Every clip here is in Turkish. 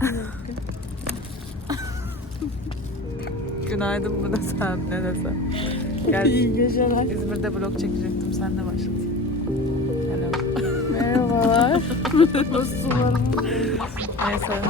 Günaydın mı desem ne desem. Gel. İyi geceler. İzmir'de vlog çekecektim. Sen de başlat. Hello. Merhabalar. Nasılsın? Neyse.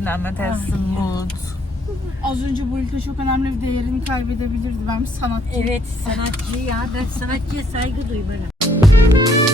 Dinlenme tesisi mood. Az önce bu ülke çok önemli bir değerini kaybedebilirdi. Ben bir sanatçıyım. Evet sanatçı ya. Ben sanatçıya saygı duyarım.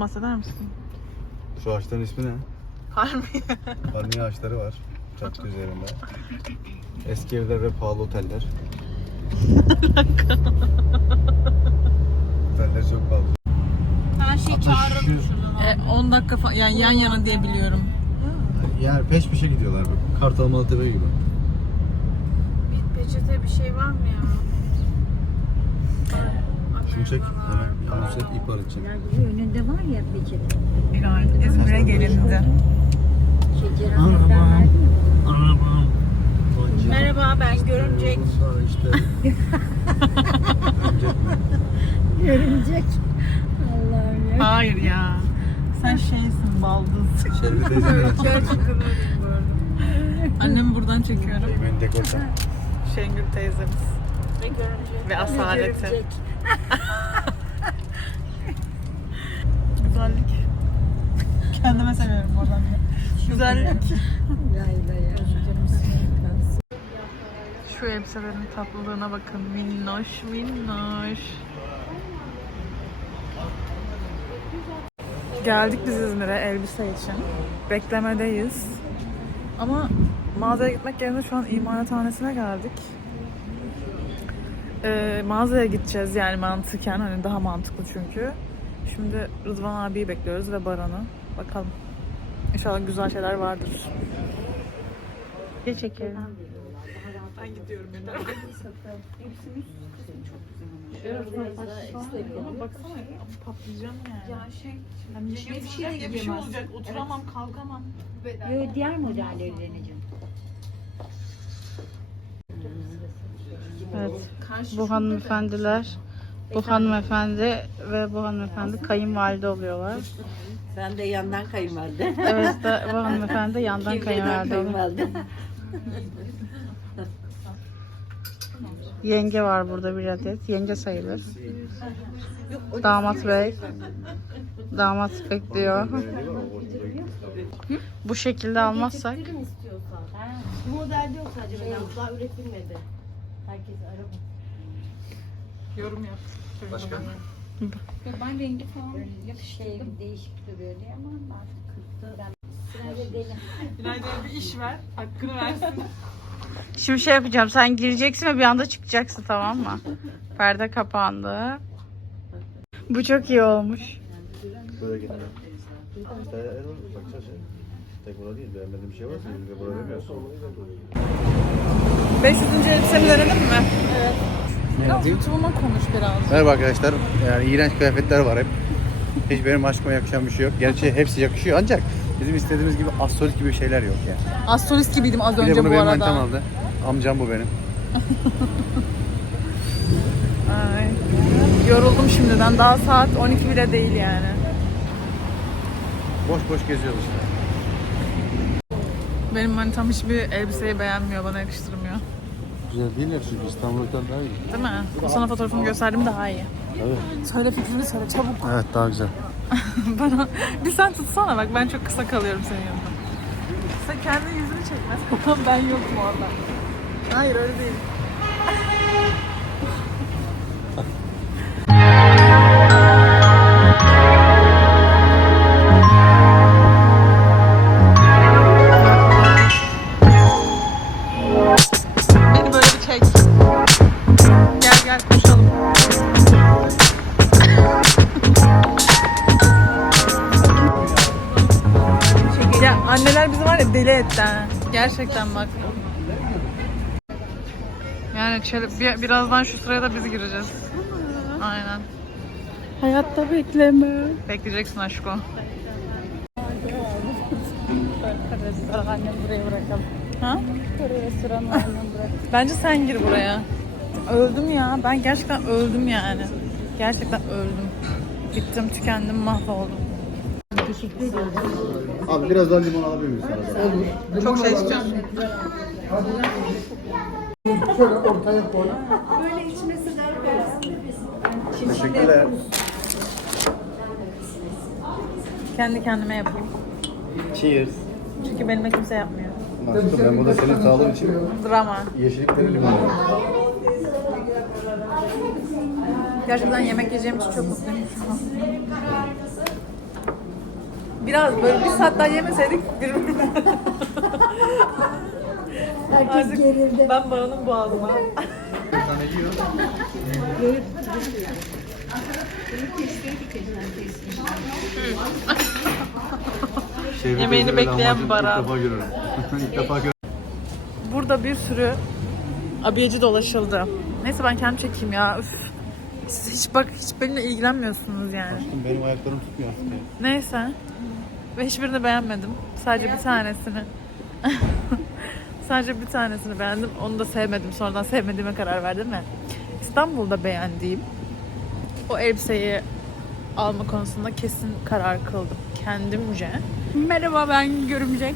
Bahseder misin? Şu ağaçların ismi ne? Harbi. Palmiye ağaçları var. Cadde üzerinde. Eski evler ve pahalı oteller. oteller çok pahalı. Her şey. E, 10 dakika falan yani yan yana diye biliyorum. Yani peş peşe gidiyorlar. bu. Kartal Malatepe gibi. Bir peçete bir şey var mı ya? Şunu çek. Hemen yanlış ip arayacak. Ya önünde var ya peçete. İzmir'e gelindi. Şecer Araba. Ahmet'ten verdin mi? Arabam. Merhaba ben Görümcek. İşte. Görünecek. Allah'ım ya. Hayır ya. Sen şeysin baldız. Şerbi teyze mi? Annemi buradan çekiyorum. Egemen dekolte. Şengül teyzemiz. Ve Görümcek. Ve asaleti. Güzellik. Kendime seviyorum oradan. Güzellik. Yayla ya. Şu elbiselerin tatlılığına bakın. Minnoş minnoş. Geldik biz İzmir'e elbise için. Beklemedeyiz. Ama mağazaya gitmek yerine şu an imalathanesine geldik. Ee, mağazaya gideceğiz yani mantıken hani daha mantıklı çünkü. Şimdi Rıdvan abiyi bekliyoruz ve Baran'ı. Bakalım. İnşallah güzel şeyler vardır. Ne çekelim? Ben gidiyorum yeter. Ama baksana ya, patlayacağım yani. Ya şey, Yani bir şey, bir şey, olacak, bir şey olacak. Oturamam, kalkamam. Yo, diğer modelleri deneyeceğim. Evet. Bu hanımefendiler, bu hanımefendi ve bu hanımefendi kayınvalide oluyorlar. Ben de yandan kayınvalide. Evet de bu hanımefendi yandan kayınvalide. Yenge var burada bir adet. Yenge sayılır. Damat bey. Damat bekliyor. Bu şekilde almazsak Bu modelde yok sadece. Daha üretilmedi. Herkes araba. Yorum yap. Başka? Ben rengi falan şey değişik duruyor diye ama artık kırktı. Ben sırayla dedim. İlayda'ya bir iş ver. Hakkını versin. Şimdi şey yapacağım. Sen gireceksin ve bir anda çıkacaksın tamam mı? Perde kapandı. Bu çok iyi olmuş. Böyle gidelim. Tek bura değil. Beğenmediğim bir şey varsa yüzüne bura vermiyorsun. 500. elbisemi denedin mi? Evet. Biraz YouTube'uma konuş biraz. Merhaba arkadaşlar. Yani iğrenç kıyafetler var hep. Hiç benim aşkıma yakışan bir şey yok. Gerçi hepsi yakışıyor ancak bizim istediğimiz gibi astrolist gibi şeyler yok yani. Astrolist gibiydim az Bir de önce bunu bu benim arada. manitam aldı. Amcam bu benim. Ay. Yoruldum şimdiden. Daha saat 12 bile değil yani. Boş boş geziyoruz işte. Benim manitam hiçbir elbiseyi beğenmiyor, bana yakıştırmıyor. Güzel değiller çünkü İstanbul'dan daha iyi. Değil mi? O sana fotoğrafımı gösterdim daha iyi. Evet. Söyle fikrini söyle çabuk. Evet daha güzel. bana bir sen tutsana bak ben çok kısa kalıyorum senin yanında. Sen kendi yüzünü çekmez. ben yokum orada. Hayır öyle değil. Şöyle bir, birazdan şu sıraya da biz gireceğiz. Aynen. Hayatta bekleme. Bekleyeceksin aşko. Annem buraya bırakalım. Ha? Restoranı annem bırak. Bence sen gir buraya. Öldüm ya. Ben gerçekten öldüm yani. Gerçekten öldüm. Bittim, tükendim, mahvoldum. Abi biraz daha limon alabilir miyiz? Olur. Çok şey istiyorsun. Teşekkürler. Kendi kendime yapayım. Cheers. Çünkü benimle kimse yapmıyor. Aşkım ben burada senin sağlığın için Drama. yeşillikleri limon alıyorum. Gerçekten yemek yiyeceğim için çok mutluyum. Biraz böyle bir saat daha yemeseydik birbirine. Herkes gerildi. Ben Baran'ın boğazıma. Şevket Yemeğini Özdemir bekleyen lahmacun Baran. İlk defa görüyorum. İlk defa görüyorum. Burada bir sürü abiyeci dolaşıldı. Neyse ben kendim çekeyim ya. Üf. Siz hiç bak hiç benimle ilgilenmiyorsunuz yani. Aşkım benim ayaklarım tutmuyor aslında. Neyse. Ve hiçbirini beğenmedim. Sadece bir tanesini. Sadece bir tanesini beğendim. Onu da sevmedim. Sonradan sevmediğime karar verdim ve İstanbul'da beğendiğim o elbiseyi alma konusunda kesin karar kıldım. Kendimce. Merhaba ben görümcek.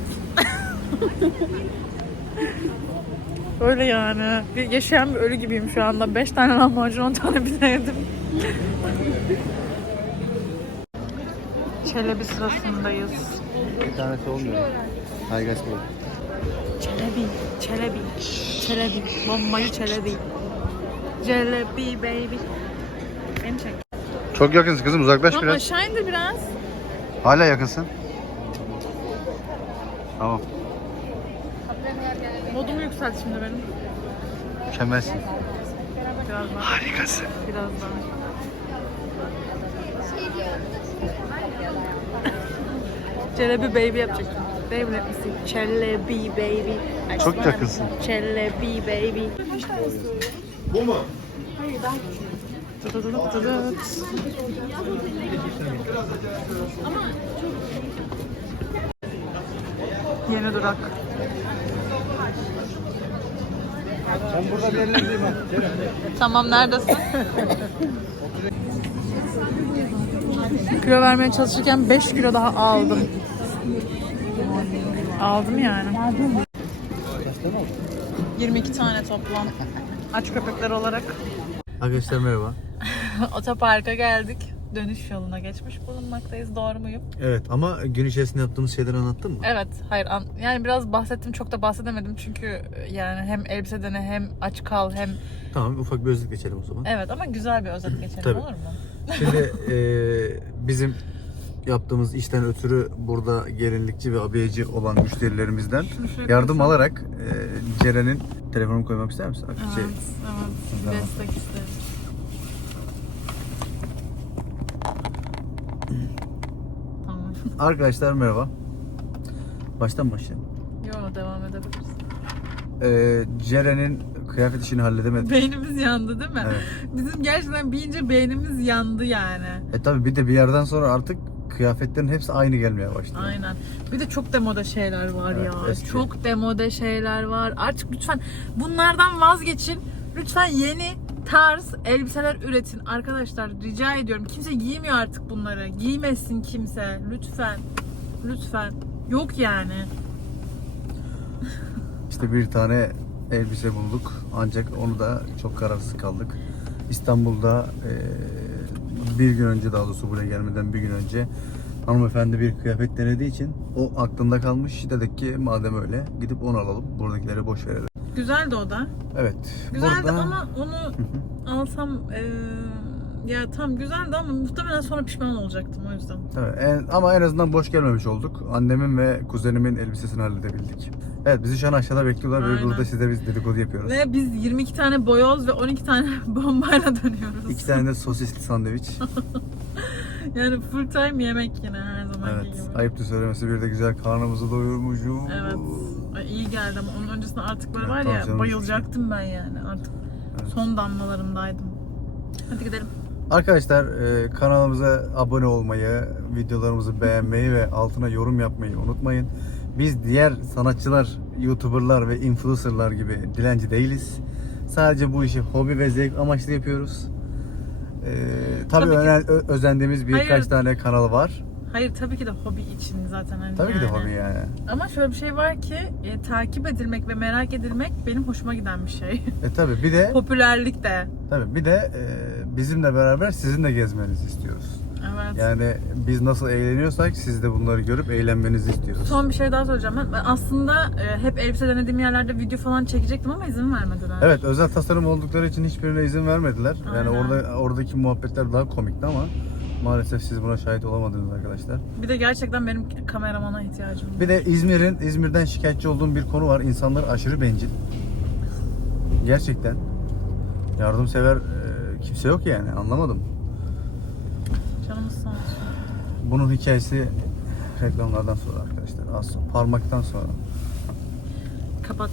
Öyle yani. Bir yaşayan bir ölü gibiyim şu anda. 5 tane lahmacun 10 tane bile yedim. Çelebi sırasındayız. Bir tanesi olmuyor. Hay guys bro. Çelebi, çelebi, çelebi, bombacı çelebi. Çelebi baby. Beni çek. Çok yakınsın kızım uzaklaş Tamam biraz. aşağı indir biraz. Hala yakınsın. Tamam. Modumu yükselt şimdi benim. Mükemmelsin. Biraz daha. Harikasın. Biraz daha. Çelebi baby yapacaktım. Baby let me see. Çelebi baby. Çok yakınsın. Çelebi baby. Bu mu? Tıtıtıtıtıtıt. Yeni durak. Ben burada ha. Tamam neredesin? kilo vermeye çalışırken 5 kilo daha aldım. Aldım yani. 22 tane toplam. Aç köpekler olarak Arkadaşlar merhaba. otoparka geldik. dönüş yoluna geçmiş bulunmaktayız. Doğru muyum? Evet ama gün içerisinde yaptığımız şeyleri anlattın mı? Evet, hayır. an- Yani biraz bahsettim, çok da bahsedemedim çünkü e, yani hem elbise dene hem aç kal hem Tamam ufak bir özet geçelim o zaman. evet ama güzel bir özet geçelim Tabii. olur mu? Şimdi eee, bizim yaptığımız işten ötürü burada gelinlikçi ve abiyeci olan müşterilerimizden yardım alarak eee Ceren'in telefonumu koymak ister misin? Evet, Şey, evet. Tamam. Destek isterim. Tamam. Arkadaşlar merhaba. Baştan mı başlayalım? Yo devam edebiliriz. Eee Ceren'in kıyafet işini halledemedik. Beynimiz yandı değil mi? Evet. Bizim gerçekten bilince beynimiz yandı yani. E tabi bir de bir yerden sonra artık kıyafetlerin hepsi aynı gelmeye başlıyor. Aynen. Bir de çok demode şeyler var Evet, ya. eski. Çok demode şeyler var. Artık lütfen bunlardan vazgeçin. Lütfen yeni tarz elbiseler üretin. Arkadaşlar rica ediyorum. Kimse giymiyor artık bunları. Giymesin kimse. Lütfen. Lütfen. Yok yani. İşte bir tane elbise bulduk ancak onu da çok kararsız kaldık. İstanbul'da eee, bir gün önce daha doğrusu buraya gelmeden bir gün önce hanımefendi bir kıyafet denediği için o aklında kalmış. Dedik ki madem öyle gidip onu alalım. Buradakileri boş verelim. Güzeldi o da. Evet. Güzeldi burada- ama onu alsam eee, ya tam güzeldi ama muhtemelen sonra pişman olacaktım o yüzden. Evet, en- ama en azından boş gelmemiş olduk. Annemin ve kuzenimin elbisesini halledebildik. Evet bizi şu an aşağıda bekliyorlar ve Aynen. burada size biz dedikodu yapıyoruz. Ve biz 22 tane boyoz ve 12 tane bombayla dönüyoruz. İki tane de sosisli sandviç. Yani full time yemek yine her zamanki Evet. gibi. Ayıptı söylemesi bir de güzel karnımızı doyurmuşum. Evet. Ay, iyi geldi ama onun öncesinde artık böyle Evet, var ya bayılacaktım ben yani artık. Evet. Son damlalarımdaydım. Hadi gidelim. Arkadaşlar e, kanalımıza abone olmayı, videolarımızı beğenmeyi ve altına yorum yapmayı unutmayın. Biz diğer sanatçılar, youtuberlar ve influencerlar gibi dilenci değiliz. Sadece bu işi hobi ve zevk amaçlı yapıyoruz. E, tabii, Tabii ki- önen- ö- özendiğimiz birkaç Hayır. tane kanal var. Hayır tabii ki de hobi için zaten hani Tabii ki de yani. hobi yani. Ama şöyle bir şey var ki e, takip edilmek ve merak edilmek benim hoşuma giden bir şey. E tabii bir de Popülerlik de. tabii bir de e, bizimle beraber sizin de gezmenizi istiyoruz. Evet. Yani biz nasıl eğleniyorsak siz de bunları görüp eğlenmenizi istiyoruz. Son bir şey daha söyleyeceğim. Ben, ben aslında e, hep elbise denediğim yerlerde video falan çekecektim ama izin vermediler. Evet özel tasarım oldukları için hiçbirine izin vermediler. Yani Aynen. orada oradaki muhabbetler daha komikti ama maalesef siz buna şahit olamadınız arkadaşlar. Bir de gerçekten benim kameramana ihtiyacım var. Bir de İzmir'in İzmir'den şikayetçi olduğum bir konu var. İnsanlar aşırı bencil. Gerçekten. Yardımsever e, kimse yok yani anlamadım. Canımız sağ olsun. Bunun hikayesi reklamlardan sonra arkadaşlar. Az sonra, parmaktan sonra. Kapat.